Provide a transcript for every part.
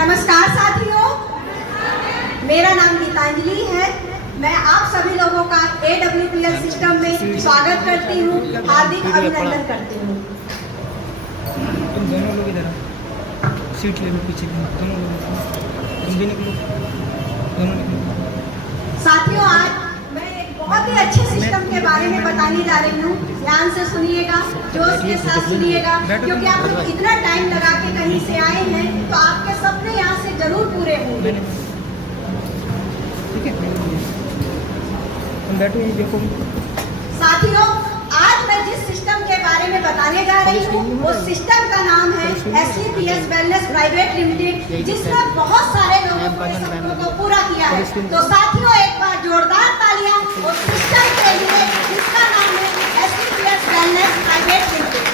नमस्कार साथियों, मेरा नाम गीतांजलि है। मैं आप सभी लोगों का AWPL सिस्टम में स्वागत करती हूँ, हार्दिक अभिनंदन करती हूँ। तुम दोनों लोग इधर सीट ले लो, पीछे दोनों लोग, तुम भी निकलो, दोनों निकलो। साथियों, आज मैं एक बहुत ही अच्छे सिस्टम के बारे में बताने जा रही हूँ। ध्यान से सुनिएगा, जोश के साथ सुनिएगा, क्योंकि आप लोग इतना टाइम लगा के कहीं से आए हैं तो आपके सपने यहाँ से जरूर पूरे होंगे। ठीक है, तुम बैठो यहीं देखो। साथियों, आज मैं जिस सिस्टम के बारे में बताने जा रही हूँ वो सिस्टम का नाम है SCPS वेलनेस प्राइवेट लिमिटेड, जिसने बहुत सारे लोगों के सपनों को पूरा किया है। तो साथियों, एक बार जोरदार तालियां उस सिस्टम के लिए जिसका नाम है SCPS वेलनेस प्राइवेट लिमिटेड।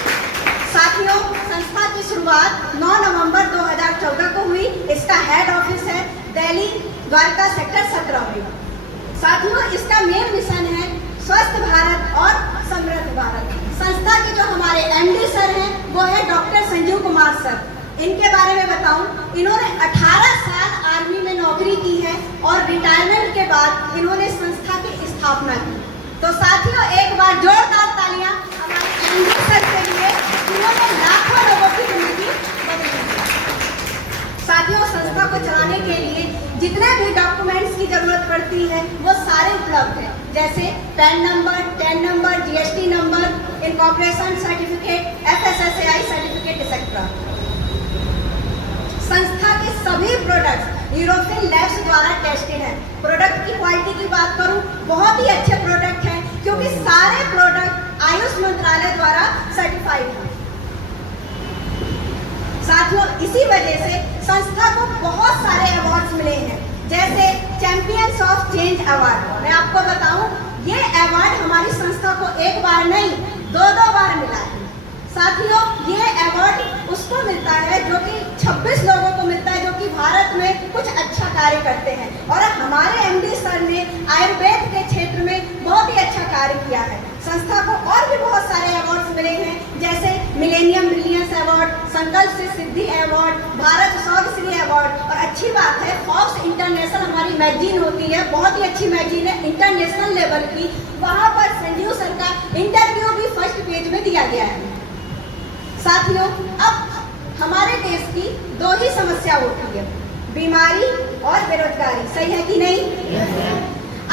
साथियों, संस्था की शुरुआत 9 नवंबर 2014 को हुई। इसका हेड ऑफिस है दिल्ली द्वारका सेक्टर 17 में। साथियों, इसका मेन मिशन है स्वस्थ भारत और समृद्ध भारत। संस्था के जो हमारे MD सर हैं वो है डॉक्टर संजीव कुमार सर। इनके बारे में बताऊं, इन्होंने 18 साल आर्मी में नौकरी की है और रिटायरमेंट के बाद इन्होंने संस्था की स्थापना की। तो साथियों, एक बार जोरदार तालियां हमारे MD सर के लिए, जिन्होंने लाखों लोगों की जिंदगी बदली है। साथियों, संस्था को चलाने के लिए जितने भी डॉक्यूमेंट्स की जरूरत पड़ती है वो सारे उपलब्ध हैं, जैसे pan number, ten number, GST number, incorporation certificate, FSSAI certificate etcetera. संस्था के सभी प्रोडक्ट्स यूरोपियन लैब्स द्वारा टेस्टेड हैं। प्रोडक्ट की क्वालिटी की बात करूं, बहुत ही अच्छे प्रोडक्ट हैं, क्योंकि सारे प्रोडक्ट आयुष मंत्रालय द्वारा सर्टिफाइड हैं। साथियों, इसी वजह से संस्था को बहुत सारे अवार्ड्स मिले हैं, जैसे चैंपियंस ऑफ चेंज अवार्ड। मैं आपको बताऊं, ये अवार्ड हमारी संस्था को एक बार नहीं 2 बार मिला है। साथियों, ये अवार्ड उसको मिलता है जो कि 26 लोगों को मिलता है जो कि भारत में कुछ अच्छा कार्य करते हैं। और हमारे MD सर ने आयुर्वेद के क्षेत्र में बहुत ही अच्छा कार्य किया है। संस्था को और भी बहुत सारे अवार्ड्स मिले हैं, जैसे मिलेनियम ब्रिलियंस अवार्ड, संकल्प से सिद्धि अवार्ड, भारत शौर्यश्री अवार्ड। और अच्छी बात है, फॉक्स इंटरनेशनल हमारी मैगजीन होती है, बहुत ही अच्छी मैगजीन है इंटरनेशनल लेवल की। वहाँ पर संजीव सर का इंटरव्यू भी फर्स्ट पेज में दिया गया है। साथियों, अब हमारे देश की 2 ही समस्या होती है, बीमारी और बेरोजगारी। सही है कि नहीं?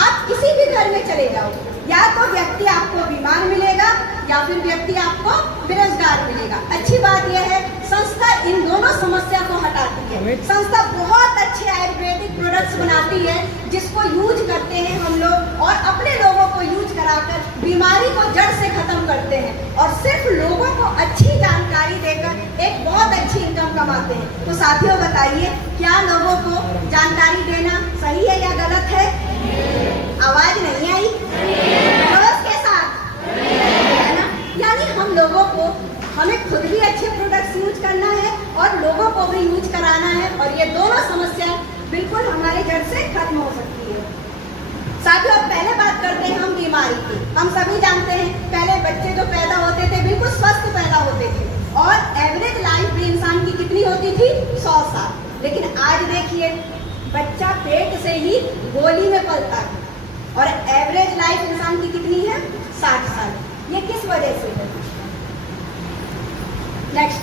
आप किसी भी घर में चले जाओ, या तो व्यक्ति आपको बीमार मिलेगा या फिर व्यक्ति आपको बेरोजगार मिलेगा। अच्छी बात यह है, संस्था इन दोनों समस्या को हटाती है। संस्था बहुत अच्छे आयुर्वेदिक प्रोडक्ट्स बनाती है, जिसको यूज करते हैं हम लोग और अपने लोगों को यूज कराकर बीमारी को जड़ से खत्म करते हैं और सिर्फ लोगों को अच्छी जानकारी देकर एक बहुत अच्छी इनकम कमाते हैं। तो साथियों, बताइए, क्या लोगों को जानकारी देना सही है या गलत है? आवाज नहीं आई? जोश के साथ, है ना? यानी हम लोगों को, हमें खुद भी अच्छे प्रोडक्ट्स यूज करना है और लोगों को भी यूज कराना है, और ये दोनों समस्या बिल्कुल हमारे जड़ से खत्म हो सकती है। साथियों, अब पहले बात करते हैं हम बीमारी की। हम सभी जानते हैं, पहले बच्चे जो पैदा होते थे बिल्कुल स्वस्थ पैदा होते थे और एवरेज लाइफ भी इंसान की कितनी होती थी? 100 साल। लेकिन आज देखिए, बच्चा पेट से ही गोली में पलता है और एवरेज लाइफ इंसान की कितनी है? 60 साल। ये किस वजह से है? नेक्स्ट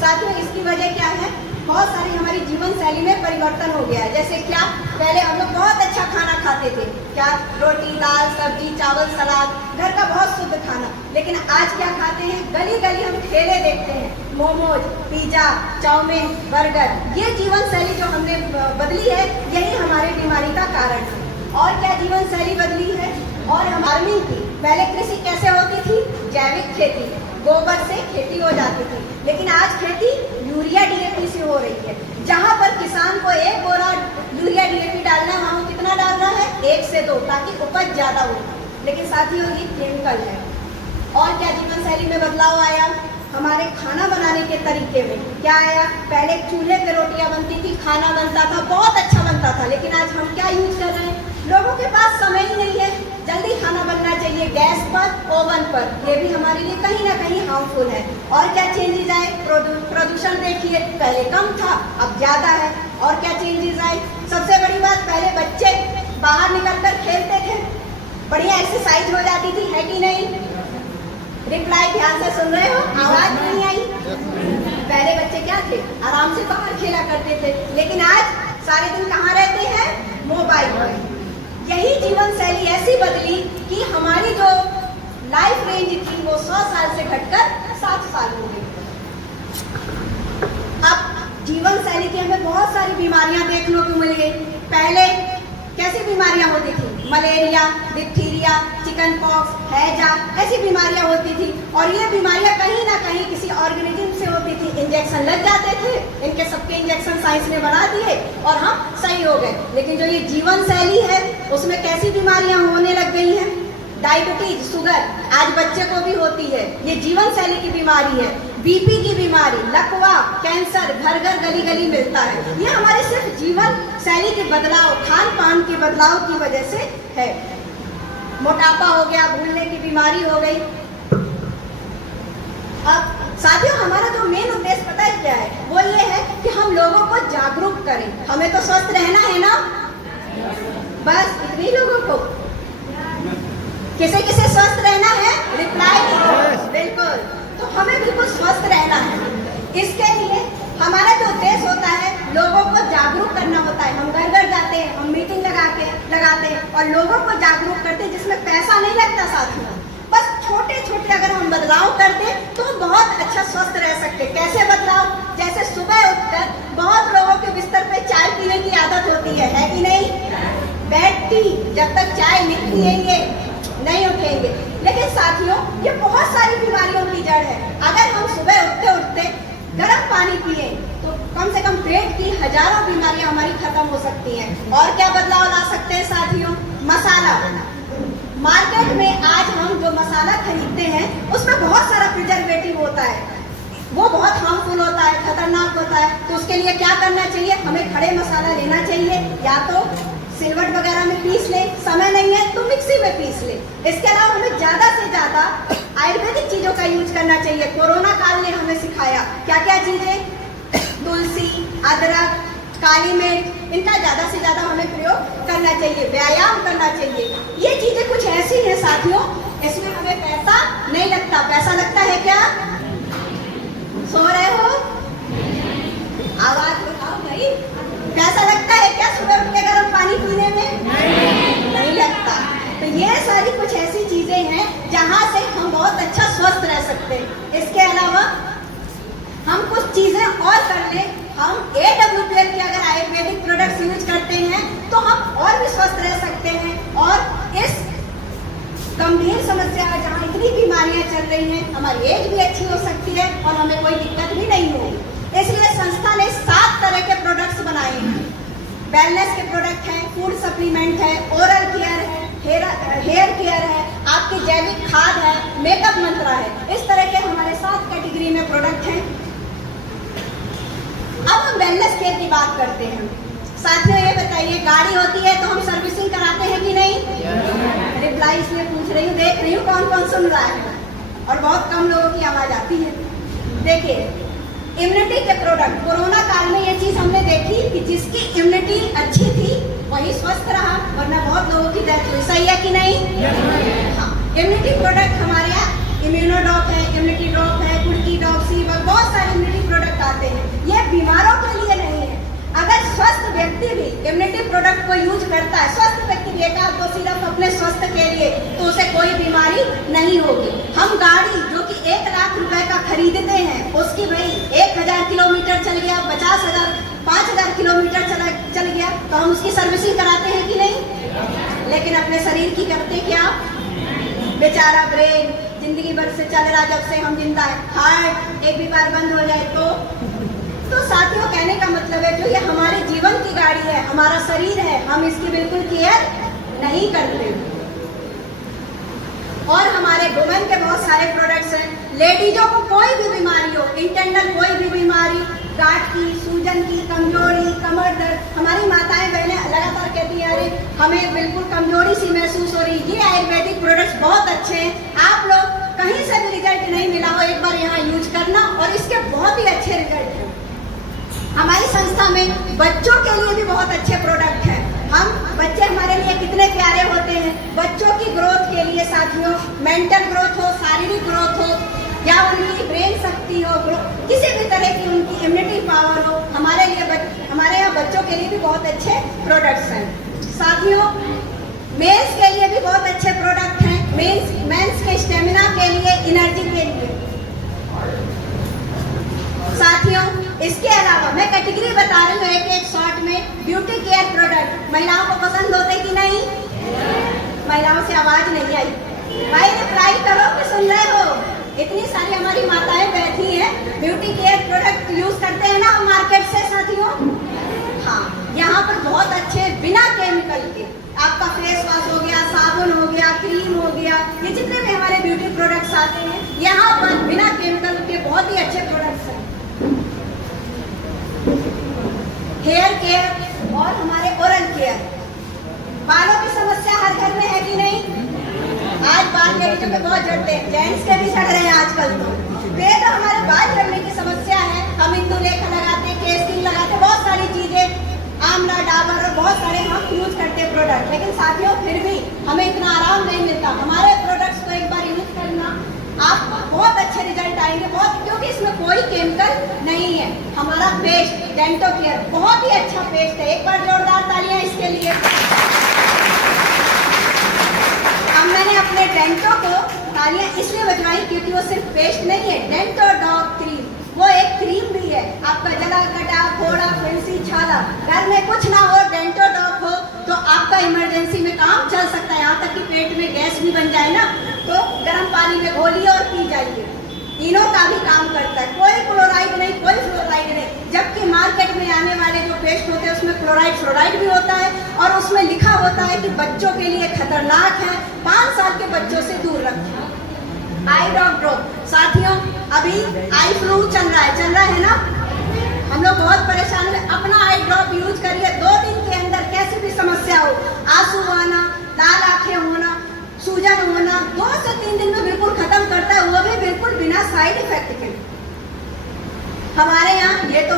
साथियों, इसकी वजह क्या है? बहुत सारी हमारी जीवन शैली में परिवर्तन हो गया है। जैसे क्या, पहले हम लोग बहुत अच्छा खाना खाते थे, क्या? रोटी, दाल, सब्जी, चावल, सलाद, घर का बहुत शुद्ध खाना। लेकिन आज क्या खाते हैं? गली गली हम ठेले देखते हैं, मोमोज, पिज्जा, चाउमीन, बर्गर। ये जीवन शैली जो हमने बदली है, यही हमारे बीमारी का कारण है। और क्या जीवन शैली बदली है? और फार्मिंग की, पहले कृषि कैसे होती थी? जैविक खेती, गोबर से खेती हो जाती थी। लेकिन आज खेती यूरिया DAP से हो रही है। जहाँ पर किसान को 1 बोरा यूरिया DAP डालना, वहाँ कितना डाल रहा है? 1 से 2, ताकि उपज ज्यादा हो। लेकिन साथियों, ये केमिकल है। और क्या जीवन शैली में बदलाव आया? हमारे खाना बनाने के तरीके में क्या आया? पहले चूल्हे पे रोटियां बनती थी, खाना बनता था, बहुत अच्छा बनता था। लेकिन आज हम क्या यूज कर रहे हैं? लोगों के पास समय ही नहीं है, जल्दी खाना बनना चाहिए गैस पर, ओवन पर। ये भी हमारे लिए कहीं ना कहीं हार्मफुल है। और क्या चेंजेस आए? प्रदूषण देखिए, ये पहले कम था, अब ज्यादा है। और क्या चेंजेस आए? सबसे बड़ी बात, पहले बच्चे बाहर निकलकर खेलते थे, बढ़िया एक्सरसाइज हो जाती थी, है कि नहीं? रिप्लाई ध्यान से सुन रहे हो? आवाज नहीं आई? पहले बच्चे क्या थे? आराम से बाहर खेला करते थे, लेकिन आज सारे दिन कहाँ रहते हैं? मोबाइल पर। यही जीवन शैली ऐसी बदली कि हमारी जो लाइफ रेंज थी वो 100 साल से घटकर 7 साल हो गई। अब जीवन शैली की हमें बहुत सारी बीमारियां देखने को मिल गई। पहले कैसी बीमारियां होती थी? मलेरिया, डिप्थीरिया, चिकन पॉक्स, हैजा, ऐसी बीमारियां होती थी। और ये बीमारियां कहीं ना कहीं किसी ऑर्गेनिज्म से होती थी, इंजेक्शन लग जाते थे, इनके सबके इंजेक्शन साइंस ने बना दिए और हम सही हो गए। लेकिन जो ये जीवन शैली है उसमें कैसी बीमारियां होने लग गई हैं? डायबिटीज, शुगर, आज बच्चे को भी होती है, ये जीवन शैली की बीमारी है। बीपी की बीमारी, लकवा, कैंसर घर घर गली गली मिलता है। ये हमारे सिर्फ जीवन शैली के बदलाव, खान पान के बदलाव की वजह से है। मोटापा हो गया, भूलने की बीमारी हो गई। अब साथियों, हमारा जो मेन उद्देश्य पता है क्या है? वो ये है कि हम लोगों को जागरूक करें। हमें तो स्वस्थ रहना है ना, बस इतने लोगों को। किसे किसे स्वस्थ रहना है? रिप्लाई दो। बिल्कुल, तो हमें बिल्कुल स्वस्थ रहना है। इसके लिए हमारा जो उद्देश्य होता है, लोगों को जागरूक करना होता है। हम घर घर जाते हैं, हम मीटिंग लगाते हैं और लोगों को जागरूक करते हैं, जिसमें पैसा नहीं लगता साथियों। बस छोटे छोटे अगर हम बदलाव कर दें तो बहुत अच्छा स्वस्थ रह सकते। कैसे बदलाव? जैसे सुबह उठकर बहुत लोगों के बिस्तर पे चाय पीने की आदत होती है कि नहीं? बेड टी, जब तक चाय नहीं पिएंगे नहीं उठेंगे। लेकिन साथियों, ये बहुत सारी बीमारियों की जड़ है। अगर हम सुबह उठते उठते गर्म पानी पिए तो कम से कम पेट की हजारों बीमारियां हमारी खत्म हो सकती हैं। और क्या बदलाव ला सकते हैं साथियों? मसाला। मार्केट में आज हम जो मसाला खरीदते हैं उसमें बहुत सारा प्रिजर्वेटिव होता है, वो बहुत हार्मफुल होता है, खतरनाक होता है। तो उसके लिए क्या करना चाहिए? हमें खड़े मसाला लेना चाहिए, या तो सिलवट वगैरह में पीस ले, समय नहीं है तो मिक्सी में पीस ले। इसके अलावा हमें ज्यादा से ज्यादा आयुर्वेदिक चीजों का यूज करना चाहिए। कोरोना काल ने हमें सिखाया क्या क्या चीजें? तुलसी, अदरक, काली मिर्च, इनका ज्यादा से ज्यादा हमें प्रयोग करना चाहिए, व्यायाम करना चाहिए। ये चीजें कुछ ऐसी हैं साथियों, इसमें हमें पैसा नहीं लगता। पैसा लगता है क्या? सो रहे हो? आवाज उठाओ भाई। पैसा लगता है क्या सुबह उठ के गर्म पानी पीने में? नहीं लगता। तो ये सारी कुछ ऐसी चीजें हैं जहाँ से हम बहुत अच्छा स्वस्थ रह सकते हैं। इसके अलावा हम कुछ चीजें और कर लें। हम AWPL के अगर आयुर्वेदिक प्रोडक्ट्स यूज करते हैं तो हम और भी स्वस्थ रह सकते हैं। और इस गंभीर समस्या में जहाँ इतनी बीमारियां चल रही हैं, हमारी एज भी अच्छी हो सकती है और हमें कोई दिक्कत भी नहीं होगी। इसलिए संस्था ने 7 तरह के प्रोडक्ट्स बनाए हैं। वेलनेस के प्रोडक्ट हैं, फूड सप्लीमेंट है, ओरल केयर है, हेयर केयर है, आपकी जैविक खाद है, मेकअप मंत्रा है। इस तरह के हमारे 7 कैटेगरी में प्रोडक्ट हैं। अब हम वेलनेस केयर की बात करते हैं। साथियों, ये बताइए, गाड़ी होती है तो हम सर्विसिंग कराते हैं कि नहीं? रिप्लाई इसलिए पूछ रही हूँ, देख रही हूँ कौन कौन सुन रहा है, और बहुत कम लोगों की आवाज आती है। देखिए, इम्यूनिटी के प्रोडक्ट, कोरोना काल में ये चीज हमने देखी कि जिसकी इम्यूनिटी अच्छी थी वही स्वस्थ रहा, वरना बहुत लोगों की डेथ हुई। सही है कि नहीं? हाँ, इम्यूनिटी प्रोडक्ट हमारे यहाँ इम्यूनोडॉक है, इम्यूनिटी ड्रॉप है, कुल्टी डॉक्सी, बहुत सारे इम्यूनिटी प्रोडक्ट आते हैं। ये बीमारों के लिए नहीं है। अगर स्वस्थ व्यक्ति भी इम्यूनिटी प्रोडक्ट को यूज करता है, स्वस्थ व्यक्ति भी 1-2 सिर्फ अपने स्वस्थ के लिए, तो उसे कोई बीमारी नहीं होगी। हम गाड़ी जो कि 1 लाख रुपए का खरीदते हैं, उसकी भाई 1000 किलोमीटर चल गया, 50,000, 5,000 किलोमीटर चल गया, तो हम उसकी सर्विसिंग कराते हैं कि नहीं? लेकिन अपने शरीर की करते क्या? बेचारा ब्रेन जिंदगी भर से चल रहा, जब से हम जिंदा है। हार्ट एक भी बार बंद हो जाए तो साथियों, कहने का मतलब है जो ये हमारे जीवन की गाड़ी है, हमारा शरीर है, हम इसकी बिल्कुल केयर नहीं करते। और हमारे वुमेन के बहुत सारे प्रोडक्ट्स हैं। लेडीजों को कोई भी बीमारी हो, इंटरनल कोई भी बीमारी, गांठ की, सूजन की, कमजोरी, कमर दर्द, हमारी माताएं बहनें लगातार कहती हैं अरे हमें बिल्कुल कमजोरी सी महसूस हो रही। ये आयुर्वेदिक प्रोडक्ट्स बहुत अच्छे हैं। आप लोग कहीं से भी रिजल्ट नहीं मिला हो, एक बार यहाँ यूज करना, और इसके बहुत ही अच्छे रिजल्ट हैं। संस्था में बच्चों के लिए भी बहुत अच्छे प्रोडक्ट हैं। हम बच्चे हमारे लिए कितने प्यारे होते हैं। बच्चों की ग्रोथ के लिए साथियों, मेंटल ग्रोथ हो, शारीरिक ग्रोथ हो या उनकी ब्रेन शक्ति हो, किसी भी तरह की उनकी इम्यूनिटी पावर हो, हमारे यहाँ बच्चों के लिए भी बहुत अच्छे प्रोडक्ट्स हैं। साथियों, मेंस के लिए भी बहुत अच्छे प्रोडक्ट हैं। मेंस के स्टेमिना के लिए, एनर्जी के लिए। साथियों, इसके अलावा मैं कैटेगरी बता रही हूँ एक शॉर्ट में। ब्यूटी केयर प्रोडक्ट महिलाओं को पसंद होते कि नहीं? महिलाओं से आवाज नहीं आई। भाई रिप्लाई करो कि सुन रहे हो? इतनी सारी हमारी माताएं बैठी हैं, ब्यूटी केयर प्रोडक्ट यूज करते हैं ना हम मार्केट से साथियों। हाँ, यहाँ पर बहुत अच्छे बिना केमिकल के आपका फेस वॉश हो गया, साबुन हो गया, क्रीम हो गया, ये जितने भी हमारे ब्यूटी प्रोडक्ट्स आते हैं यहाँ पर बिना केमिकल के बहुत ही अच्छे प्रोडक्ट्स हैं। हेयर केयर और हमारे ओरल केयर। बालों की समस्या हर घर में है कि नहीं? आज बाल लेडीजों पे बहुत झड़ते हैं, जेंट्स के भी झड़ रहे हैं आजकल। तो हमारे बाल झड़ने की समस्या है। हम इंदु लेखा लगाते, केसकिंग लगाते, बहुत सारी चीजें, आंवला, डाबर और बहुत सारे हम यूज करते हैं प्रोडक्ट। लेकिन साथियों फिर भी हमें इतना आराम नहीं मिलता। हमारे प्रोडक्ट्स को एक बार यूज करना, आपको बहुत अच्छे रिजल्ट आएंगे, बहुत, क्योंकि इसमें कोई केमिकल नहीं है। हमारा पेस्ट डेंटो केयर बहुत ही अच्छा पेस्ट है। एक बार जोरदार तालियां इसके लिए। अब मैंने अपने डेंटो को तालियां इसलिए बजवाई क्योंकि वो सिर्फ पेस्ट नहीं है, डेंटो डॉग क्रीम वो एक क्रीम भी है। आपका जला, कटा, फोड़ा, फुंसी, छाला, घर में कुछ ना हो, डेंटो डॉग हो तो आपका इमरजेंसी में काम चल सकता है। यहाँ तक कि पेट में गैस भी बन जाए ना तो गर्म पानी में घोलिए और पी जाइए। तीनों का भी काम करता है, कोई क्लोराइड नहीं, कोई फ्लोराइड नहीं। जबकि मार्केट में आने वाले जो पेस्ट होते हैं उसमें क्लोराइड, फ्लोराइड भी होता है और उसमें लिखा होता है कि बच्चों के लिए खतरनाक है, 5 साल के बच्चों से दूर रखें। आई ड्रॉप साथियों, अभी आई फ्लू चल रहा है ना, हम लोग बहुत परेशान हैं। अपना आई ड्रॉप यूज करिए। 2 दिन के अंदर कैसी भी समस्या हो, आंसू आना, लाल आंखें होना, सूजन होना, 2 से 3 दिन में बिल्कुल खत्म करता है, वो भी बिल्कुल बिना साइड इफेक्ट के। हमारे यहाँ ये तो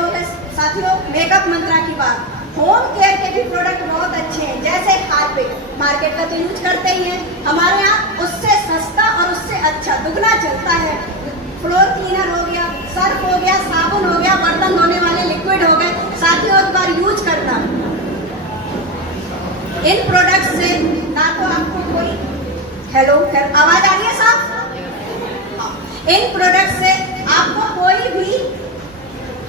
साथियों मेकअप मंत्रा की बात। होम केयर के भी प्रोडक्ट बहुत अच्छे हैं, जैसे हार्पिक, मार्केट का तो यूज करते ही हैं। हमारे यहाँ उससे सस्ता और उससे अच्छा दुगना चलता है। फ्लोर क्लीनर हो गया, सर्फ हो गया, साबुन हो गया, बर्तन धोने वाले लिक्विड हो गए। साथियों एक बार यूज करना। इन प्रोडक्ट से ना तो आपको कोई आवाज आ रही है साहब? इन प्रोडक्ट से आपको कोई भी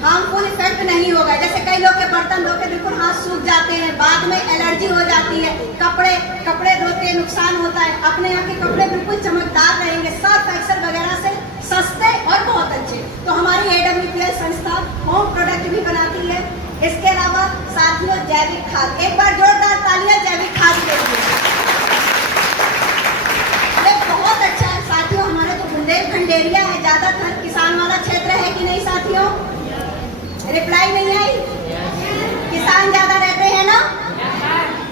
हार्मफुल इफेक्ट नहीं होगा। जैसे कई लोग के बर्तन धो के बिल्कुल हाथ सूख जाते हैं, बाद में एलर्जी हो जाती है, कपड़े धोते नुकसान होता है। अपने यहाँ के कपड़े बिल्कुल चमकदार रहेंगे, सर्फ एक्सेल वगैरह से सस्ते और बहुत अच्छे। तो हमारी AWPL संस्था होम प्रोडक्ट भी बनाती है। इसके अलावा साथियों जैविक खाद, एक बार जोरदार तालियां जैविक खाद के लिए। बहुत अच्छा है साथियों। हमारे तो बुंदेलखंड एरिया है, ज्यादातर किसान वाला क्षेत्र है कि नहीं साथियों? रिप्लाई नहीं आई? किसान ज्यादा रहते हैं ना?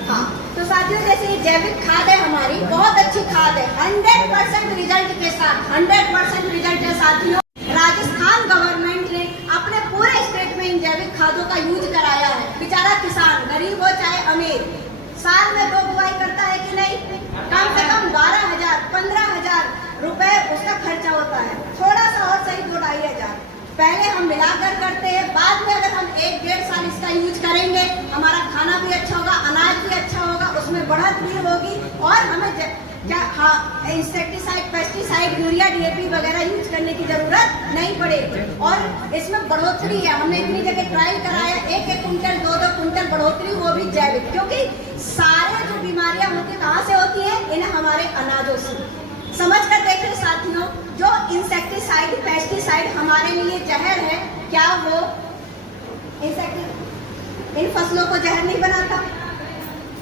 हाँ, तो साथियों जैसे ये जैविक खाद है हमारी, बहुत अच्छी खाद है, 100% रिजल्ट के साथ, 100% रिजल्ट है साथियों। राजस्थान गवर्नमेंट ने अपने पूरे स्टेट में इन जैविक खादों का यूज कराया है। बेचारा किसान, गरीब हो चाहे अमीर, साल में 2 बुआई करता है कि नहीं? कम से कम 12,000 15,000 रुपए उसका खर्चा होता है। थोड़ा सा और सही 2-2,500 पहले हम मिलाकर करते हैं, बाद में अगर हम 1-1.5 साल इसका यूज करेंगे, हमारा खाना भी अच्छा होगा, अनाज भी अच्छा होगा, उसमें बढ़त भी होगी और हमें इंसेक्टिसाइड, पेस्टिसाइड, यूरिया, DAP वगैरह यूज करने की जरूरत नहीं पड़ेगी। और इसमें बढ़ोतरी है, हमने इतनी जगह ट्रायल कराया, 1-1 कुंटल 2-2 कुंटल बढ़ोतरी, वो भी जैविक। क्योंकि सारे जो बीमारियां होती कहाँ से होती है? इन हमारे अनाजों से। समझ कर देखें साथियों, जो इंसेक्टिसाइड, पेस्टिसाइड हमारे लिए जहर है, क्या वो इन फसलों को जहर नहीं बनाता?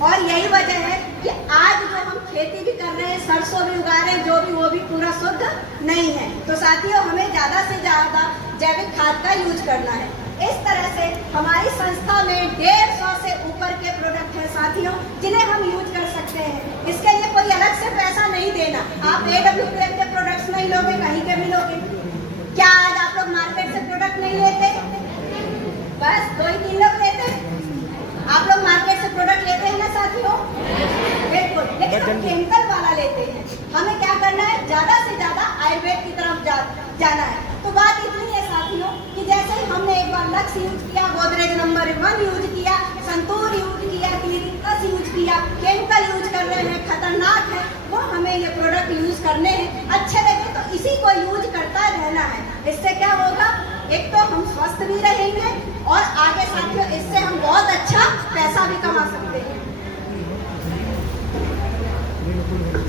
और यही वजह है कि आज जो हम खेती भी कर रहे हैं, सरसों भी उगा रहे हैं, जो भी वो भी पूरा शुद्ध नहीं है। तो साथियों हमें ज्यादा से ज्यादा जैविक खाद का यूज करना है। इस तरह से हमारी संस्था में 150 से ऊपर के प्रोडक्ट हैं साथियों, जिन्हें हम यूज कर सकते हैं। इसके लिए कोई अलग से पैसा नहीं देना। आप AWPL के प्रोडक्ट्स नहीं लोगे, कहीं के भी लोगे। क्या आज आप लोग मार्केट से प्रोडक्ट नहीं लेते? बस 2 ही 3 लोग हम केमिकल वाला लेते हैं। हमें क्या करना है, ज्यादा से ज्यादा आयुर्वेद की तरफ जाना है। तो बात इतनी है साथियों कि जैसे ही हमने एक बार लक्स यूज किया, गोदरेज नंबर 1 यूज किया, संतूर यूज किया, क्लिनिक प्लस यूज किया, केमिकल यूज कर रहे हैं, खतरनाक है, वो हमें ये प्रोडक्ट यूज करने हैं। अच्छे लगे तो इसी को यूज करता रहना है। इससे क्या होगा, एक तो हम स्वस्थ भी रहेंगे और आगे साथियों इससे हम बहुत अच्छा पैसा भी कमा सकते हैं।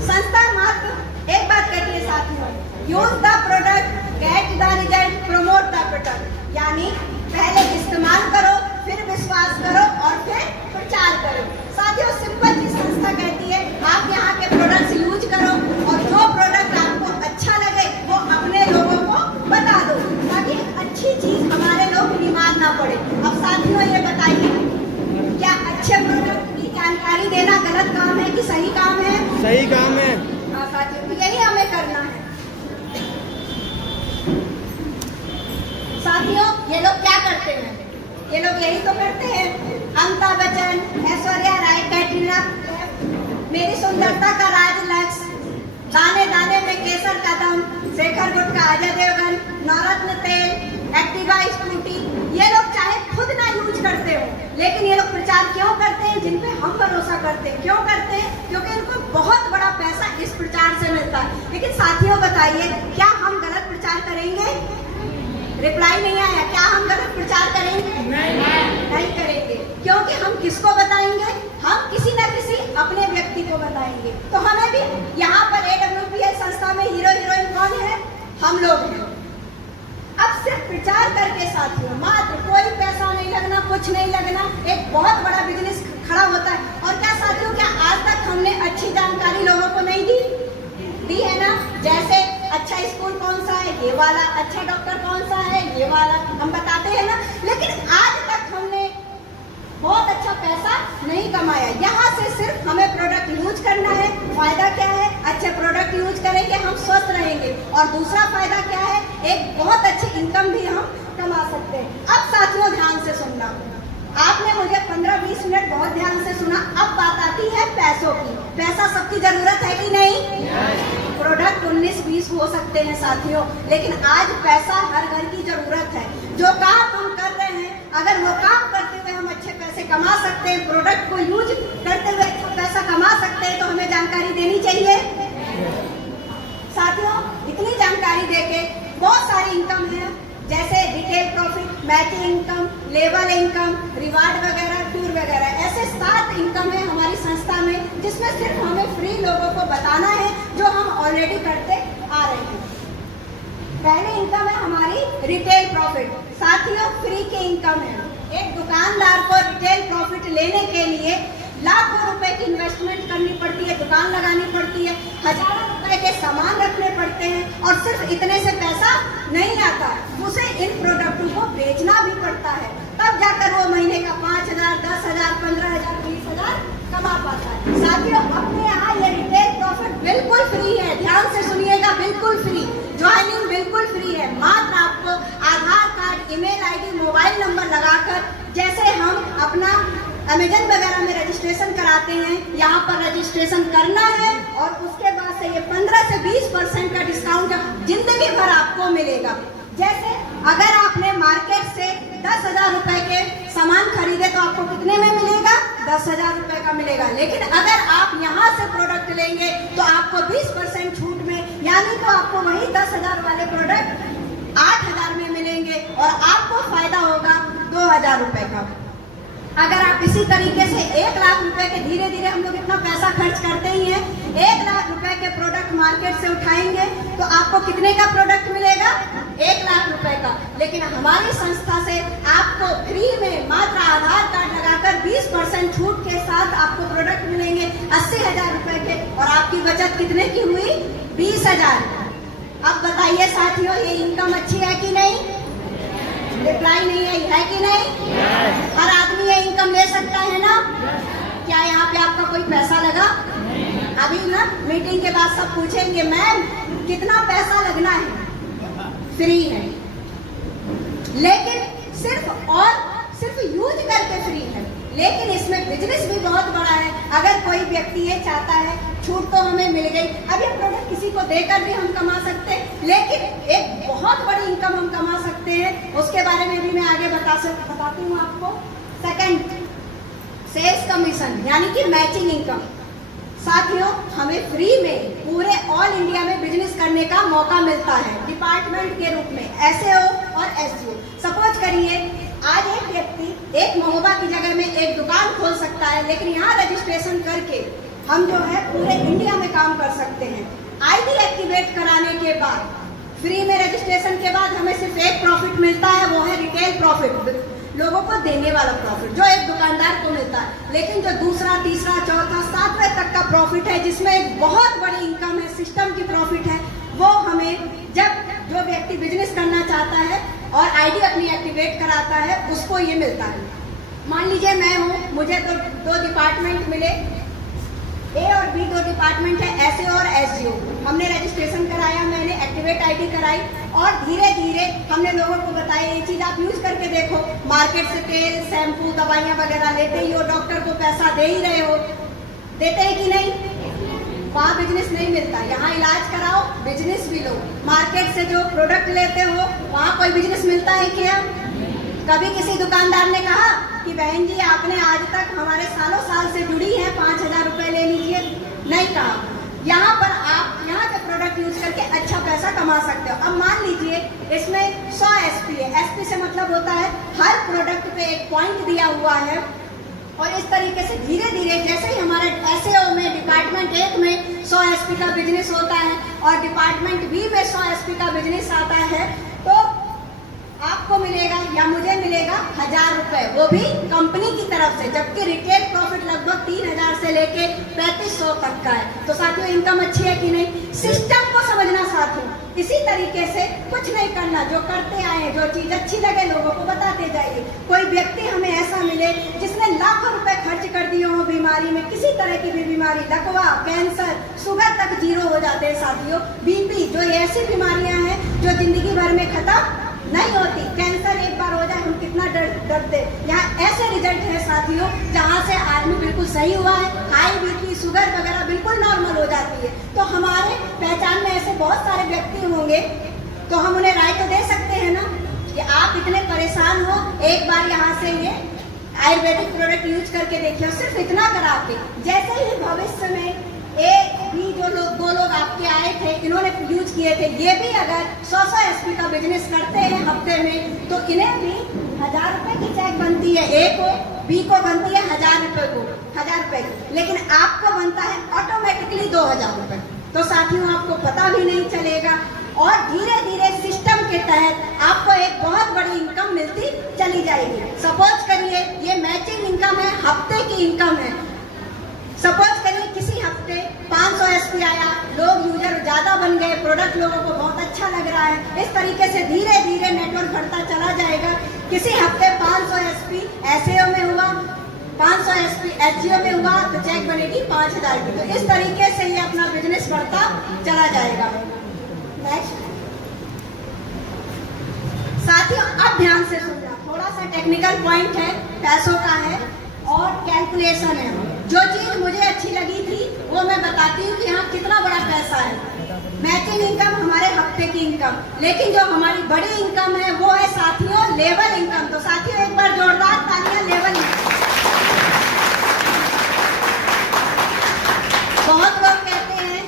संस्था मात्र एक बात कहती है साथियों, use the product, get the result, promote the product. यानी पहले इस्तेमाल करो, फिर विश्वास करो और फिर प्रचार करो। साथियों सिंपल सी संस्था कहती है आप यहाँ के प्रोडक्ट्स यूज करो और जो प्रोडक्ट आपको अच्छा लगे वो अपने लोगों को बता दो, ताकि अच्छी चीज हमारे लोग बीमार ना पड़े। अब साथियों ये बताइए, क्या अच्छे प्रोडक्ट की जानकारी देना गलत काम है कि सही काम है? सही काम है। हाँ साथियों, तो यही हमें करना है। साथियों ये लोग क्या करते हैं, ये लोग यही तो करते हैं। अमिताभ बच्चन, ऐश्वर्या राय, कैटरीना कैफ, मेरी सुंदरता का राज लक्स, दाने दाने में केसर का दम, शेखर गुटका, अजय देवगन, नवरत्न तेल, एक्टिवा स्कूटी, ये लोग चाहे खुद ना यूज करते हो, लेकिन ये लोग प्रचार क्यों करते हैं, जिन पे हम भरोसा करते हैं। क्यों करते हैं? क्योंकि इनको बहुत बड़ा पैसा इस प्रचार से मिलता है। लेकिन साथियों बताइए, क्या हम गलत प्रचार करेंगे? रिप्लाई नहीं आया। क्या हम गलत प्रचार करेंगे? नहीं करेंगे। क्योंकि हम किसको बताएंगे? हम किसी न किसी अपने व्यक्ति को बताएंगे। तो हमें भी यहाँ पर AWPL संस्था में हीरो हीरोइन कौन है? हम लोग हैं। अब सिर्फ प्रचार करके साथियों मात्र कोई पैसा नहीं लगना, कुछ नहीं लगना, एक बहुत बड़ा बिजनेस खड़ा होता है। और क्या साथियों, क्या आज तक हमने अच्छी जानकारी लोगों को नहीं दी है ना? जैसे अच्छा स्कूल कौन सा है, ये वाला, अच्छा डॉक्टर कौन सा है, ये वाला, हम बताते हैं ना। लेकिन आज तक हमने बहुत अच्छा पैसा नहीं कमाया। यहाँ से सिर्फ हमें प्रोडक्ट यूज करना है। फायदा क्या है? अच्छे प्रोडक्ट यूज करेंगे, हम स्वस्थ रहेंगे। और दूसरा फायदा क्या है? एक बहुत अच्छी इनकम भी हम कमा सकते हैं। अब साथियों ध्यान से सुनना, आपने मुझे 15-20 मिनट बहुत ध्यान से सुना। अब बात आती है पैसों की। पैसा सबकी जरूरत है कि नहीं? प्रोडक्ट 19-20 हो सकते हैं साथियों, लेकिन आज पैसा हर घर की जरूरत है। जो काम हम कर रहे हैं, अगर वो काम करते हुए हम अच्छे पैसे कमा सकते हैं, प्रोडक्ट को यूज करते हुए अच्छा पैसा कमा सकते हैं, तो हमें जानकारी देनी चाहिए। साथियों इतनी जानकारी देके बहुत सारी इनकम है, जैसे retail profit, matching income, level income, reward वगैरह, टूर वगैरह, ऐसे 7 इनकम है हमारी संस्था में, जिसमें सिर्फ हमें फ्री लोगों को बताना है जो हम ऑलरेडी करते आ रहे हैं। पहली इनकम है हमारी रिटेल प्रॉफिट। साथियों फ्री की इनकम है। एक दुकानदार को रिटेल प्रॉफिट लेने के लिए लाखों रुपए की इन्वेस्टमेंट करनी पड़ती है, दुकान लगानी पड़ती है, हजारों रुपए के सामान रखने पड़ते हैं, और सिर्फ इतने से पैसा नहीं आता, उसे इन प्रोडक्टों को बेचना भी पड़ता है। तब जाकर वो महीने का 5,000, 10,000, 15,000, 20,000 कमा पाता है। साथियों अपने यहाँ ये रिटेल प्रॉफिट बिल्कुल फ्री है। ध्यान से सुनिएगा, बिल्कुल फ्री। ज्वाइनिंग बिल्कुल फ्री है। मात्र आपको Aadhaar card, email ID, mobile number लगाकर, जैसे हम अपना अमेजन वगैरह में रजिस्ट्रेशन कराते हैं, यहाँ पर रजिस्ट्रेशन करना है और उसके बाद से ये 15 से 20% का डिस्काउंट जिंदगी भर आपको मिलेगा। जैसे अगर आपने मार्केट से 10,000 रुपए के सामान खरीदे तो आपको कितने में मिलेगा? 10,000 रुपए का मिलेगा। लेकिन अगर आप यहाँ से प्रोडक्ट लेंगे तो आपको 20% छूट में, यानी तो आपको वही 10,000 वाले प्रोडक्ट 8,000 में मिलेंगे और आपको फायदा होगा 2,000 रुपए का। अगर आप इसी तरीके से 1 लाख रुपए के, धीरे धीरे हम लोग इतना पैसा खर्च करते ही हैं, 1 लाख रुपए के प्रोडक्ट मार्केट से उठाएंगे तो आपको कितने का प्रोडक्ट मिलेगा? 1 लाख रुपए का। लेकिन हमारी संस्था से आपको फ्री में मात्र आधार कार्ड लगाकर 20% छूट के साथ आपको प्रोडक्ट मिलेंगे 80,000 रुपए के, और आपकी बचत कितने की हुई? 20,000। अब बताइए साथियों ये इनकम अच्छी है कि नहीं? रिप्लाई नहीं आई है कि नहीं? हर आदमी ये इनकम ले सकता है ना? क्या यहाँ पे आपका कोई पैसा लगा? अभी ना मीटिंग के बाद सब पूछेंगे मैम कितना पैसा लगना है? फ्री है, लेकिन सिर्फ यूज करके फ्री है, लेकिन इसमें बिजनेस भी बहुत बड़ा है। अगर कोई व्यक्ति ये चाहता है छूट तो हमें मिल गई, अब ये प्रोडक्ट किसी को देकर भी हम कमा सकते हैं, लेकिन एक बहुत बड़ी इनकम हम कमा सकते हैं, उसके बारे में भी मैं आगे बताती हूँ आपको। सेकंड, सेल्स कमीशन यानी कि मैचिंग इनकम। साथियों, हमें फ्री में पूरे ऑल इंडिया में बिजनेस करने का मौका मिलता है डिपार्टमेंट के रूप में, एसएओ और एसजीओ। सपोज करिए आज एक व्यक्ति एक महोबा की जगह में एक दुकान खोल सकता है, लेकिन यहाँ रजिस्ट्रेशन करके हम जो है पूरे इंडिया में काम कर सकते हैं। आईडी एक्टिवेट कराने के बाद, फ्री में रजिस्ट्रेशन के बाद हमें सिर्फ एक प्रॉफिट मिलता है, वो है रिटेल प्रॉफिट, लोगों को देने वाला प्रॉफिट जो एक दुकानदार को मिलता है। लेकिन जो दूसरा, तीसरा, चौथा, सातवें तक का प्रॉफिट है, जिसमें एक बहुत बड़ी इनकम है, सिस्टम की प्रॉफिट है, वो हमें जब जो व्यक्ति बिजनेस करना चाहता है और आईडी अपनी एक्टिवेट कराता है, उसको ये मिलता है। मान लीजिए मैं हूँ, मुझे तो दो डिपार्टमेंट मिले, ए और बी दो डिपार्टमेंट है, एसए और एसजीओ। हमने रजिस्ट्रेशन कराया, मैंने एक्टिवेट आईडी कराई और धीरे धीरे हमने लोगों को बताया ये चीज आप यूज करके देखो। मार्केट से तेल, शैम्पू, दवाइयाँ वगैरह लेते ही हो, डॉक्टर को पैसा दे ही रहे हो, देते हैं कि नहीं? वहाँ बिजनेस नहीं मिलता, यहाँ इलाज कराओ, बिजनेस भी लो। मार्केट से जो प्रोडक्ट लेते हो वहाँ कोई बिजनेस मिलता है क्या? कभी किसी दुकानदार ने कहा कि बहन जी आपने आज तक हमारे सालों साल से जुड़ी है, 5,000 रुपए ले लीजिए? नहीं कहा। यहाँ पर आप यहाँ के प्रोडक्ट यूज करके अच्छा पैसा कमा सकते हो। अब मान लीजिए इसमें 100 एसपी है, एसपी से मतलब होता है हर प्रोडक्ट पे एक पॉइंट दिया हुआ है, और इस तरीके से धीरे धीरे जैसे ही हमारे एसएओ में डिपार्टमेंट 1 में 100 एसपी का बिजनेस होता है और डिपार्टमेंट बी में 100 एसपी का बिजनेस आता है, तो आपको मिलेगा या मुझे मिलेगा 1,000 रुपए, वो भी कंपनी की तरफ से, जबकि रिटेल प्रॉफिट लगभग 3,000 से लेके 3,500 तक का है। तो साथियों इनकम अच्छी है कि नहीं? सिस्टम को समझना साथियों, इसी तरीके से कुछ नहीं करना, जो करते आए, जो चीज अच्छी लगे लोगों को बताते जाइए। कोई व्यक्ति हमें ऐसा मिले जिसने लाखों रुपए खर्च कर दिए हो बीमारी में, किसी तरह की भी बीमारी, लकवा, कैंसर, शुगर तक जीरो हो जाते हैं साथियों, बीपी, जो ऐसी बीमारियां हैं जो जिंदगी भर में खत्म नहीं होती। कैंसर एक बार हो जाए हम कितना डरते, यहाँ ऐसे रिजल्ट है साथियों जहाँ से आदमी बिल्कुल सही हुआ है, हाई बीपी, शुगर वगैरह बिल्कुल नॉर्मल हो जाती है। तो हमारे पहचान में ऐसे बहुत सारे व्यक्ति होंगे, तो हम उन्हें राय तो दे सकते हैं ना कि आप इतने परेशान हो, एक बार यहाँ से ये आयुर्वेदिक प्रोडक्ट यूज करके देखिए। सिर्फ इतना करा के, जैसे ही भविष्य में ए बी जो लोग, दो लोग आपके आए थे, इन्होंने यूज किए थे, ये भी अगर 100 एसपी का बिजनेस करते हैं हफ्ते में, तो इन्हें भी 1,000 रुपए की चेक बनती है, ए को, बी को बनती है 1,000 रुपए को, 1,000 रुपए की, लेकिन आपको बनता है ऑटोमेटिकली 2,000 रुपए। तो साथियों आपको पता भी नहीं चलेगा और धीरे धीरे सिस्टम के तहत आपको एक बहुत बड़ी इनकम मिलती चली जाएगी। सपोज करिए ये मैचिंग इनकम है, हफ्ते की इनकम है। सपोज करिए किसी हफ्ते 500 एसपी आया, लोग यूजर ज्यादा बन गए, प्रोडक्ट लोगों को बहुत अच्छा लग रहा है, इस तरीके से धीरे धीरे नेटवर्क बढ़ता चला जाएगा। किसी हफ्ते 500 एसपी एसएओ में हुआ, 500 एसपी एसजीओ में हुआ, तो चेक बनेगी 5,000 की। तो इस तरीके से ये अपना बिजनेस बढ़ता चला जाएगा। नेक्स्ट साथियों, अब ध्यान से सुनना, थोड़ा सा टेक्निकल पॉइंट है, पैसों का है और कैलकुलेशन है। जो चीज मुझे अच्छी लगी थी वो मैं बताती हूँ कि यहाँ कितना बड़ा पैसा है। मैचिंग इनकम हमारे हफ्ते की इनकम, लेकिन जो हमारी बड़ी इनकम है वो है साथियों लेवल इनकम। तो साथियों एक बार जोरदार तालियां लेवल इनकम। बहुत लोग कहते हैं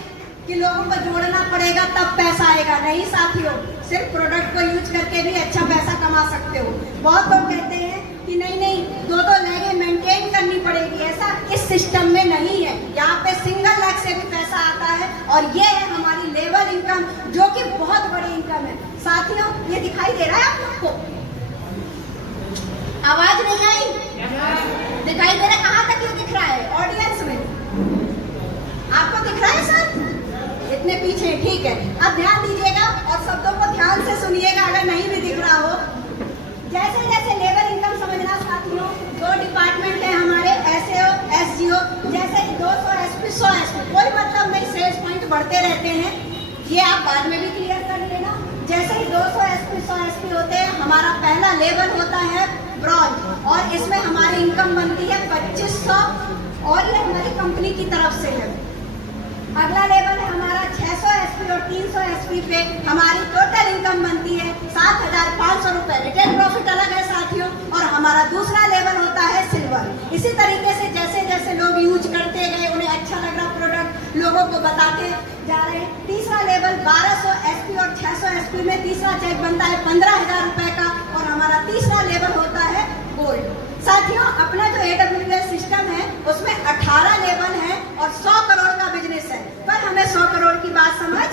कि लोगों को जोड़ना पड़ेगा तब पैसा आएगा। नहीं साथियों, सिर्फ प्रोडक्ट को यूज करके भी अच्छा पैसा कमा सकते हो। बहुत लोग कहते हैं कि नहीं दो लेगे मेंटेन करनी पड़ेगी, ऐसा इस सिस्टम में नहीं है। यहाँ पे सिंगल लेग से भी पैसा आता है और ये है हमारी लेवल इनकम, जो कि बहुत बड़ी इनकम है। साथियों ये दिखाई दे रहा है आप लोग को? आवाज नहीं आई? दिखाई दे रहा है? कहाँ तक ये दिख रहा है ऑडियंस में? आपको दिख रहा है सर? इतने पीछे, ठीक है। अब ध्यान दीजिएगा और शब्दों को ध्यान से सुनिएगा अगर नहीं भी दिख रहा हो। जैसे जैसे लेवल इनकम समझना साथियों, दो डिपार्टमेंट है हमारे एसएओ एसजीओ, जैसे 200 एसपी 100 एसपी, कोई मतलब नहीं, सेल्स पॉइंट बढ़ते रहते हैं, ये आप बाद में भी क्लियर कर लेना। जैसे ही 200 एसपी 100 एसपी होते हैं, हमारा पहला लेवल होता है ब्रॉन्ज, और इसमें हमारी इनकम बनती है 2500, और ये हमारी कंपनी की तरफ से है। अगला लेवल है हमारा 600 एसपी और 300 एसपी पे हमारी टोटल इनकम बनती है 7500 रुपए। रिटेल प्रॉफिट अलग है साथियों, और हमारा दूसरा लेवल होता है सिल्वर। इसी तरीके से जैसे जैसे लोग यूज करते गए, उन्हें अच्छा लग रहा प्रोडक्ट लोगों को बताते जा रहे हैं। तीसरा लेवल 1200 एसपी और 600 एसपी में तीसरा चेक बनता है 15,000 रुपए का, और हमारा तीसरा लेवल होता है गोल्ड। साथियों, अपना जो AWS सिस्टम है उसमें 18 लेवल है और 100 करोड़ का बिजनेस है, पर हमें 100 करोड़ की बात समझ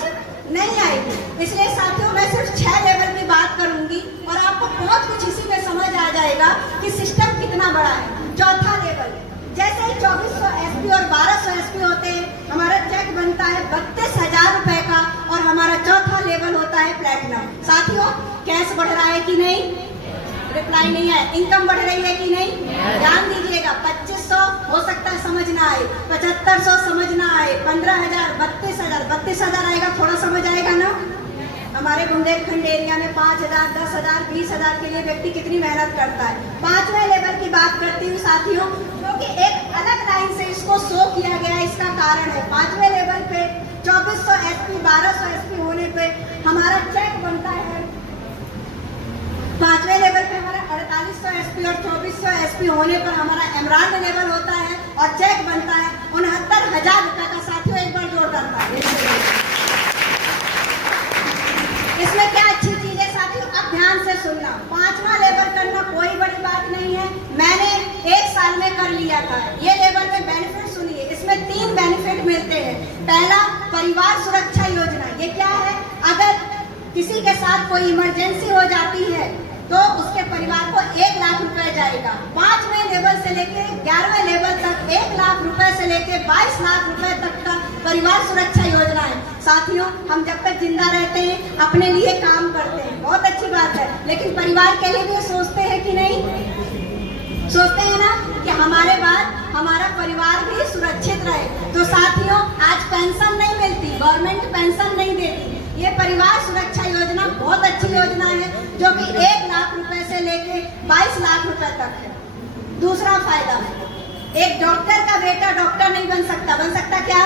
नहीं आएगी। इसलिए साथियों, मैं सिर्फ 6 लेवल की बात करूंगी और आपको बहुत कुछ इसी में समझ आ जाएगा कि सिस्टम कितना बड़ा है। चौथा लेवल, जैसे ही 2400 एसपी और 1200 एसपी होते हैं, हमारा चेक बनता है 32,000 रुपए का, और हमारा चौथा लेवल होता है प्लैटिनम। साथियों, कैश बढ़ रहा है कि नहीं? रिप्लाई नहीं है। इनकम बढ़ रही है कि नहीं? ध्यान दीजिएगा। 2500 हो सकता है समझ ना आए, 7500 समझ ना आए, 15,000, 32,000, 32,000 आएगा, थोड़ा समझ आएगा ना। हमारे बुंदेलखंड एरिया में 5,000, 10,000, 20,000 के लिए व्यक्ति कितनी मेहनत करता है। 5वें लेवल की बात करती हूँ साथियों, क्योंकि एक अलग लाइन से इसको शो किया गया है। इसका कारण है 5वें लेवल पे 2400 एसपी, 1200 एसपी होने पे हमारा चेक बनता है। 5वें लेवल पे हमारा 4800 एसपी और 2400 एसपी होने पर हमारा एमराल्ड लेवल होता है, और चेक बनता है 69,000 रुपए का। साथियों, एक बार जोर करता है। इसमें क्या अच्छी चीज है साथियों, अब ध्यान से सुनना। 5वां लेवल करना कोई बड़ी बात नहीं है, मैंने 1 साल में कर लिया था। ये लेवल में बेनिफिट सुनिए, इसमें 3 बेनिफिट मिलते हैं। पहला, परिवार सुरक्षा योजना। ये क्या है? अगर किसी के साथ कोई इमरजेंसी हो जाती है तो उसके परिवार को 1 लाख रुपए जाएगा। 5वें लेवल से लेके 11वें लेवल तक 1 लाख रुपए से लेके 22 लाख रुपए तक का परिवार सुरक्षा योजना है। साथियों, हम जब तक जिंदा रहते हैं अपने लिए काम करते हैं, बहुत अच्छी बात है, लेकिन परिवार के लिए भी सोचते हैं कि नहीं? सोचते हैं ना, कि हमारे बाद हमारा परिवार भी सुरक्षित रहे। तो साथियों, आज पेंशन नहीं मिलती, गवर्नमेंट पेंशन नहीं देती। ये परिवार सुरक्षा योजना बहुत अच्छी योजना है, जो कि 1 लाख रुपए से लेके 22 लाख रुपए तक है। दूसरा फायदा, एक डॉक्टर का बेटा डॉक्टर नहीं बन सकता। बन सकता क्या?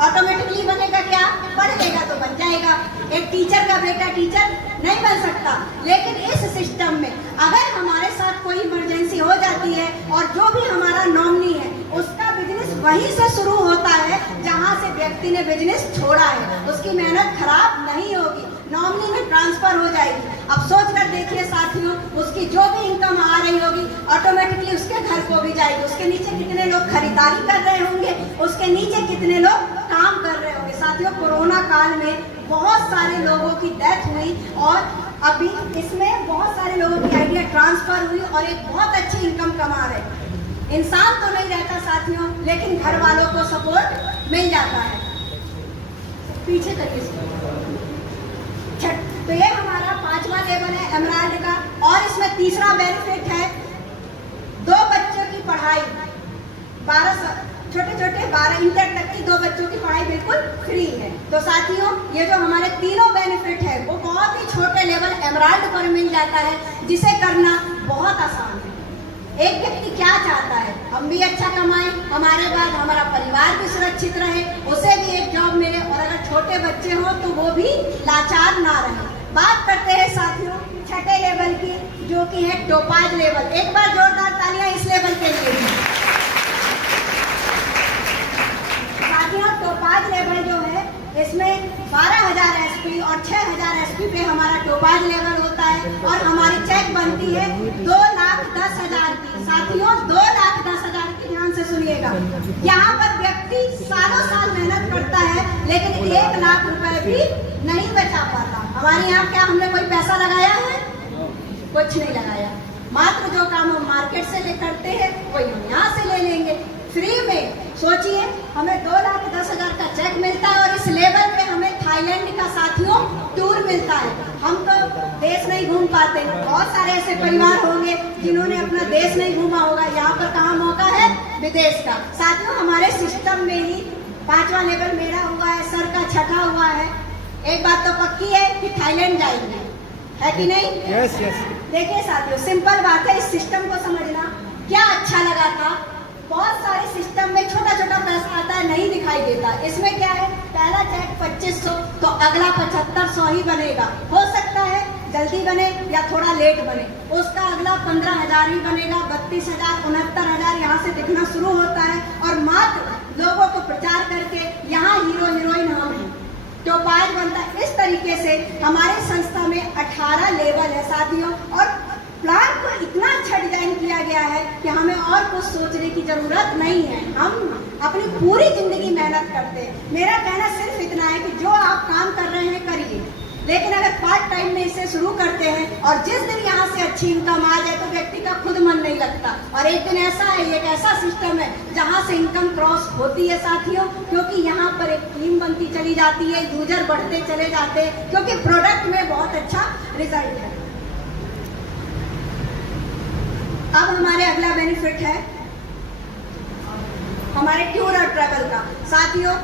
ऑटोमेटिकली बनेगा क्या? पढ़ लेगा तो बन जाएगा। एक टीचर का बेटा टीचर नहीं बन सकता। लेकिन इस सिस्टम में अगर हमारे साथ कोई इमरजेंसी हो जाती है और जो भी हमारा नॉमिनी है उसका बिजनेस वहीं से शुरू होता है जहां से व्यक्ति ने बिजनेस छोड़ा है, उसकी मेहनत खराब नहीं होगी, नॉमिनी में ट्रांसफर हो जाएगी। अब सोच कर देखिए साथियों, उसकी जो भी इनकम आ रही होगी ऑटोमेटिकली उसके घर को भी जाएगी। उसके नीचे कितने लोग खरीदारी कर रहे होंगे, उसके नीचे कितने लोग काम कर रहे होंगे। साथियों, कोरोना काल में बहुत सारे लोगों की डेथ हुई और अभी इसमें बहुत सारे लोगों की आइडिया ट्रांसफर हुई और एक बहुत अच्छी इनकम कमा रहे। इंसान तो नहीं रहता साथियों, लेकिन घर वालों को सपोर्ट मिल जाता है। पीछे करिए। तो ये हमारा 5वां लेवल है एमराल्ड का, और इसमें तीसरा बेनिफिट है 2 बच्चों की पढ़ाई, 12 छोटे 12 इंटर तक की 2 बच्चों की पढ़ाई बिल्कुल फ्री है। तो साथियों, ये जो हमारे तीनों बेनिफिट है वो बहुत ही छोटे लेवल एमराल्ड पर मिल जाता है, जिसे करना बहुत आसान है। एक व्यक्ति क्या चाहता है? हम भी अच्छा कमाएं, हमारे बाद हमारा परिवार भी सुरक्षित रहे, उसे भी एक जॉब मिले, और अगर छोटे बच्चे हो तो वो भी लाचार ना रहे। बात करते हैं साथियों 6ठे लेवल की, जो कि है टोपाज लेवल। एक बार जोरदार तालियां इस लेवल के लिए। साथियों, टोपाज लेवल जो है इसमें 12,000 एसपी और 6,000 एसपी पे हमारा टोपाज लेवल होता है, और हमारी चेक बनती है 2,10,000 की। साथियों, 2,10,000 की, ध्यान से सुनिएगा। यहाँ पर व्यक्ति सालों साल मेहनत करता है, लेकिन 1 लाख रुपए भी नहीं बचा पाता। हमारे यहाँ क्या हमने कोई पैसा लगाया है? कुछ नहीं लगाया। मात्र जो काम हम मार्केट से ले करते हैं वही हम यहाँ से ले लेंगे फ्री में। सोचिए, हमें 2,10,000 का चेक मिलता है, और इस लेवल पे हमें थाईलैंड का साथियों टूर मिलता है। हम तो देश नहीं घूम पाते, बहुत सारे ऐसे परिवार होंगे जिन्होंने अपना देश नहीं घूमा होगा। यहाँ पर कहाँ मौका है? विदेश का। साथियों, हमारे सिस्टम में ही 5वां लेवल मेरा हुआ है, सर का 6ठा हुआ है। एक बात तो पक्की है कि थाईलैंड जाएंगे, है कि नहीं? यस। देखिए साथियों, सिंपल बात है, इस सिस्टम को समझना। क्या अच्छा लगा था, बहुत सारे सिस्टम में छोटा छोटा पैसा आता है, नहीं दिखाई देता। इसमें क्या है, पहला चेक 2500 तो अगला 7500 ही बनेगा। हो सकता है जल्दी बने या थोड़ा लेट बने, उसका अगला 15,000 ही बनेगा। 32,000 69,000 यहाँ से दिखना शुरू होता है। और मात्र लोगों को प्रचार करके यहाँ हीरो हीरोइन हम हैं तो पाज बनता है। इस तरीके से हमारे संस्था में 18 लेवल है साथियों, और प्लान को इतना अच्छा डिजाइन किया गया है कि हमें और कुछ सोचने की जरूरत नहीं है। हम अपनी पूरी जिंदगी मेहनत करते हैं। मेरा कहना सिर्फ इतना है कि जो आप काम कर रहे हैं करिए, लेकिन अगर पार्ट टाइम में इसे शुरू करते हैं और जिस दिन यहाँ से अच्छी इनकम आ जाए तो व्यक्ति का खुद मन नहीं लगता। और एक दिन ऐसा है, एक ऐसा सिस्टम है जहाँ से इनकम क्रॉस होती है साथियों, क्योंकि यहाँ पर एक टीम बनती चली जाती है, यूजर बढ़ते चले जाते हैं, क्योंकि प्रोडक्ट में बहुत अच्छा रिजल्ट है। अब हमारे अगला बेनिफिट है हमारे टूर और ट्रैवल का। साथियों,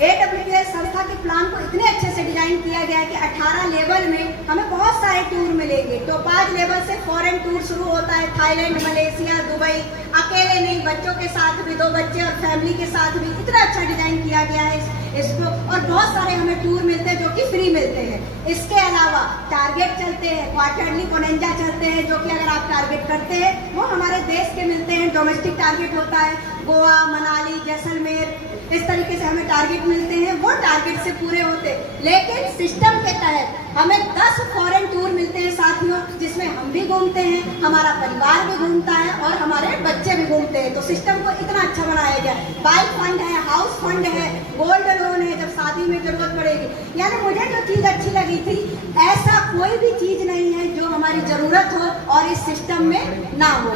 AWS संस्था के प्लान को इतने अच्छे से डिजाइन किया गया है कि 18 लेवल में हमें बहुत सारे टूर मिलेंगे। तो 5 लेवल से फॉरेन टूर शुरू होता है, थाईलैंड, मलेशिया, दुबई। अकेले नहीं, बच्चों के साथ भी, 2 बच्चे और फैमिली के साथ भी। इतना अच्छा डिजाइन किया गया है इसको। और बहुत सारे हमें टूर मिलते हैं जो कि फ्री मिलते हैं। इसके अलावा टारगेट चलते हैं, क्वार्टरली बोनेंजा चलते हैं, जो कि अगर आप टारगेट करते हैं वो हमारे देश के मिलते हैं। डोमेस्टिक टारगेट होता है, गोवा, मनाली, जैसलमेर, इस तरीके से हमें टारगेट मिलते हैं, वो टारगेट से पूरे होते। लेकिन सिस्टम के तहत हमें 10 फॉरेन टूर मिलते हैं साथियों, जिसमें हम भी घूमते हैं, हमारा परिवार भी घूमता है और हमारे बच्चे भी घूमते हैं। तो सिस्टम को इतना अच्छा बनाया गया। बाइक फंड है, हाउस फंड है, गोल्ड लोन है जब शादी में जरूरत पड़ेगी। यानी मुझे जो चीज अच्छी लगी थी, ऐसा कोई भी चीज नहीं है जो हमारी जरूरत हो और इस सिस्टम में ना हो।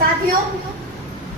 साथियों,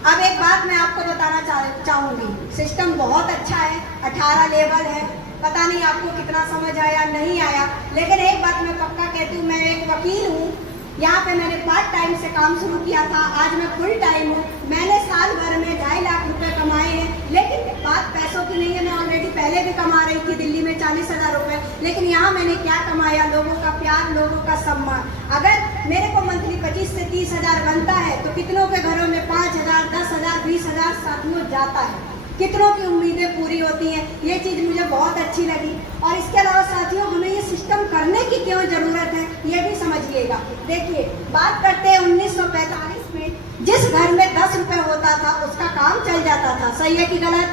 अब एक बात मैं आपको बताना चाहूंगी। सिस्टम बहुत अच्छा है, 18 लेवल है। पता नहीं आपको कितना समझ आया नहीं आया, लेकिन एक बात मैं पक्का कहती हूँ, मैं एक वकील हूँ। यहाँ पे मैंने पार्ट टाइम से काम शुरू किया था, आज मैं फुल टाइम हूँ। मैंने साल भर में 2.5 लाख रुपए कमाए हैं। लेकिन बात पैसों की नहीं है, मैं ऑलरेडी पहले भी कमा रही थी दिल्ली में 40,000 रुपए। लेकिन यहाँ मैंने क्या कमाया, लोगों का प्यार, लोगों का सम्मान। अगर मेरे को मंथली 25 से 30,000 बनता है तो कितनों के घरों में 5,000, 10,000, 20,000 साथियों जाता है। कितनों की उम्मीदें पूरी होती हैं। ये चीज मुझे बहुत अच्छी लगी। और इसके अलावा साथियों, हमें ये सिस्टम करने की क्यों जरूरत है ये भी समझिएगा। देखिए, बात करते हैं 1945 में जिस घर में 10 रुपए होता था उसका काम चल जाता था। सही है कि गलत?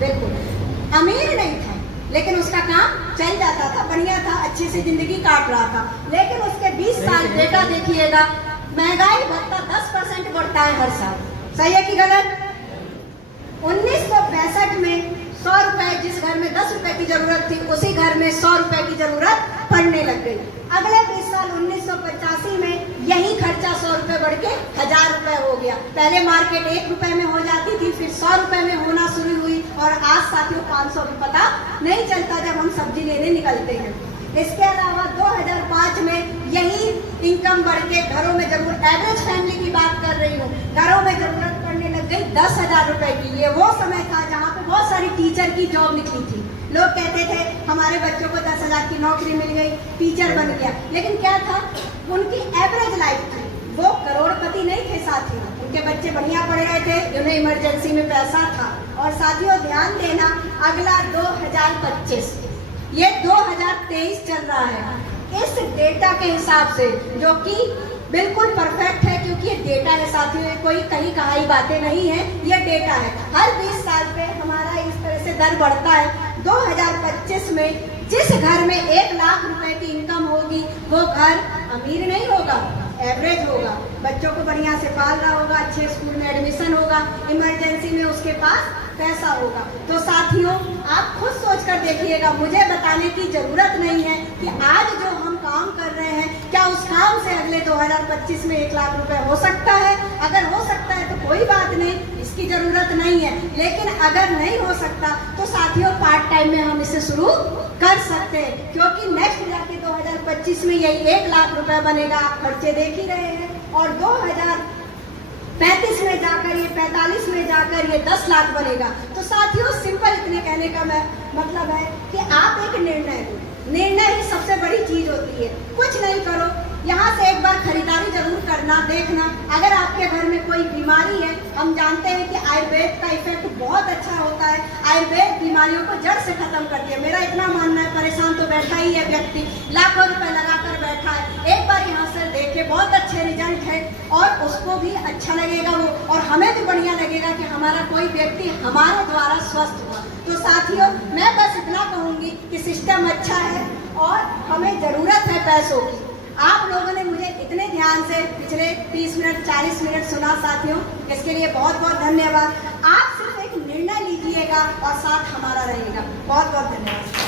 बिल्कुल। अमीर नहीं था लेकिन उसका काम चल जाता था, बढ़िया था, अच्छे से जिंदगी काट रहा था। लेकिन उसके 20 साल डेटा देखिएगा, महंगाई भत्ता 10% बढ़ता है हर साल। सही है कि गलत? 1965 में 100 रुपए, जिस घर में 10 रुपए की जरूरत थी उसी घर में 100 रुपए की जरूरत पड़ने लग गई। अगले 20 साल 1985 में यही खर्चा 100 रुपए बढ़ के 1000 रुपए हो गया। पहले मार्केट 1 रुपए में हो जाती थी, फिर 100 रुपए में होना शुरू हुई, और आज साथियों 500 भी पता नहीं चलता जब हम सब्जी लेने निकलते हैं। इसके अलावा 2005 में यही इनकम बढ़ के घरों में जरूरत, एवरेज फैमिली की बात कर रही हूँ, घरों में जरूरत पड़ने लग गई 10,000 रुपए की। ये वो समय था जहाँ पे बहुत सारी टीचर की जॉब निकली थी। लोग कहते थे हमारे बच्चों को 10,000 की नौकरी मिल गई, टीचर बन गया। लेकिन क्या था, उनकी एवरेज लाइफ थी, वो करोड़पति नहीं थे साथियों। उनके बच्चे बढ़िया पढ़ रहे थे, उन्हें इमरजेंसी में पैसा था। और साथियों ध्यान देना, अगला 2025, ये 2023 चल रहा है। इस डेटा के हिसाब से, जो कि बिल्कुल परफेक्ट है, क्योंकि ये डेटा है साथियों, ये कोई कहीं कहाई बातें नहीं है, ये डेटा है। हर 20 साल पे हमारा इस तरह से दर बढ़ता है। 2025 में जिस घर में 1 लाख रुपए की इनकम होगी वो घर अमीर नहीं होगा, एवरेज होगा, बच्चों को बढ़िया से पाल रहा होगा, अच्छे स्कूल में एडमिशन होगा, इमरजेंसी में उसके पास पैसा होगा। तो साथियों, आप खुद सोच कर देखिएगा, मुझे बताने की जरूरत नहीं है कि आज जो हम काम कर रहे हैं, क्या उस काम से अगले 2025 में 1 लाख रुपए हो सकता है? अगर हो सकता है तो कोई बात नहीं, इसकी जरूरत नहीं है। लेकिन अगर नहीं हो सकता तो साथियों पार्ट टाइम में हम इसे शुरू कर सकते हैं, क्योंकि नेक्स्ट जाके 2025 में यही 1 लाख रुपए बनेगा। आप खर्चे देख ही रहे हैं। और 35 में जाकर ये 45 में जाकर ये 10 लाख बनेगा। तो साथियों सिंपल इतने कहने का मैं मतलब है कि आप एक निर्णय लो, निर्णय ही सबसे बड़ी चीज होती है। कुछ नहीं करो, यहाँ से एक बार खरीदारी जरूर करना, देखना अगर आपके घर में कोई बीमारी है। हम जानते हैं कि आयुर्वेद का इफेक्ट बहुत अच्छा होता है, आयुर्वेद बीमारियों को जड़ से खत्म करती है। मेरा इतना मानना है, परेशान तो बैठा ही है व्यक्ति, लाखों रुपए लगाकर बैठा है, एक बार यहाँ से देखे बहुत अच्छे रिजल्ट है और उसको भी अच्छा लगेगा वो, और हमें भी बढ़िया लगेगा कि हमारा कोई व्यक्ति हमारे द्वारा स्वस्थ हुआ। तो साथियों मैं बस इतना कहूँगी कि सिस्टम अच्छा है और हमें ज़रूरत है पैसों की। आप लोगों ने मुझे इतने ध्यान से पिछले 30 मिनट 40 मिनट सुना साथियों, इसके लिए बहुत बहुत धन्यवाद। आप सिर्फ एक निर्णय लीजिएगा और साथ हमारा रहेगा। बहुत बहुत धन्यवाद।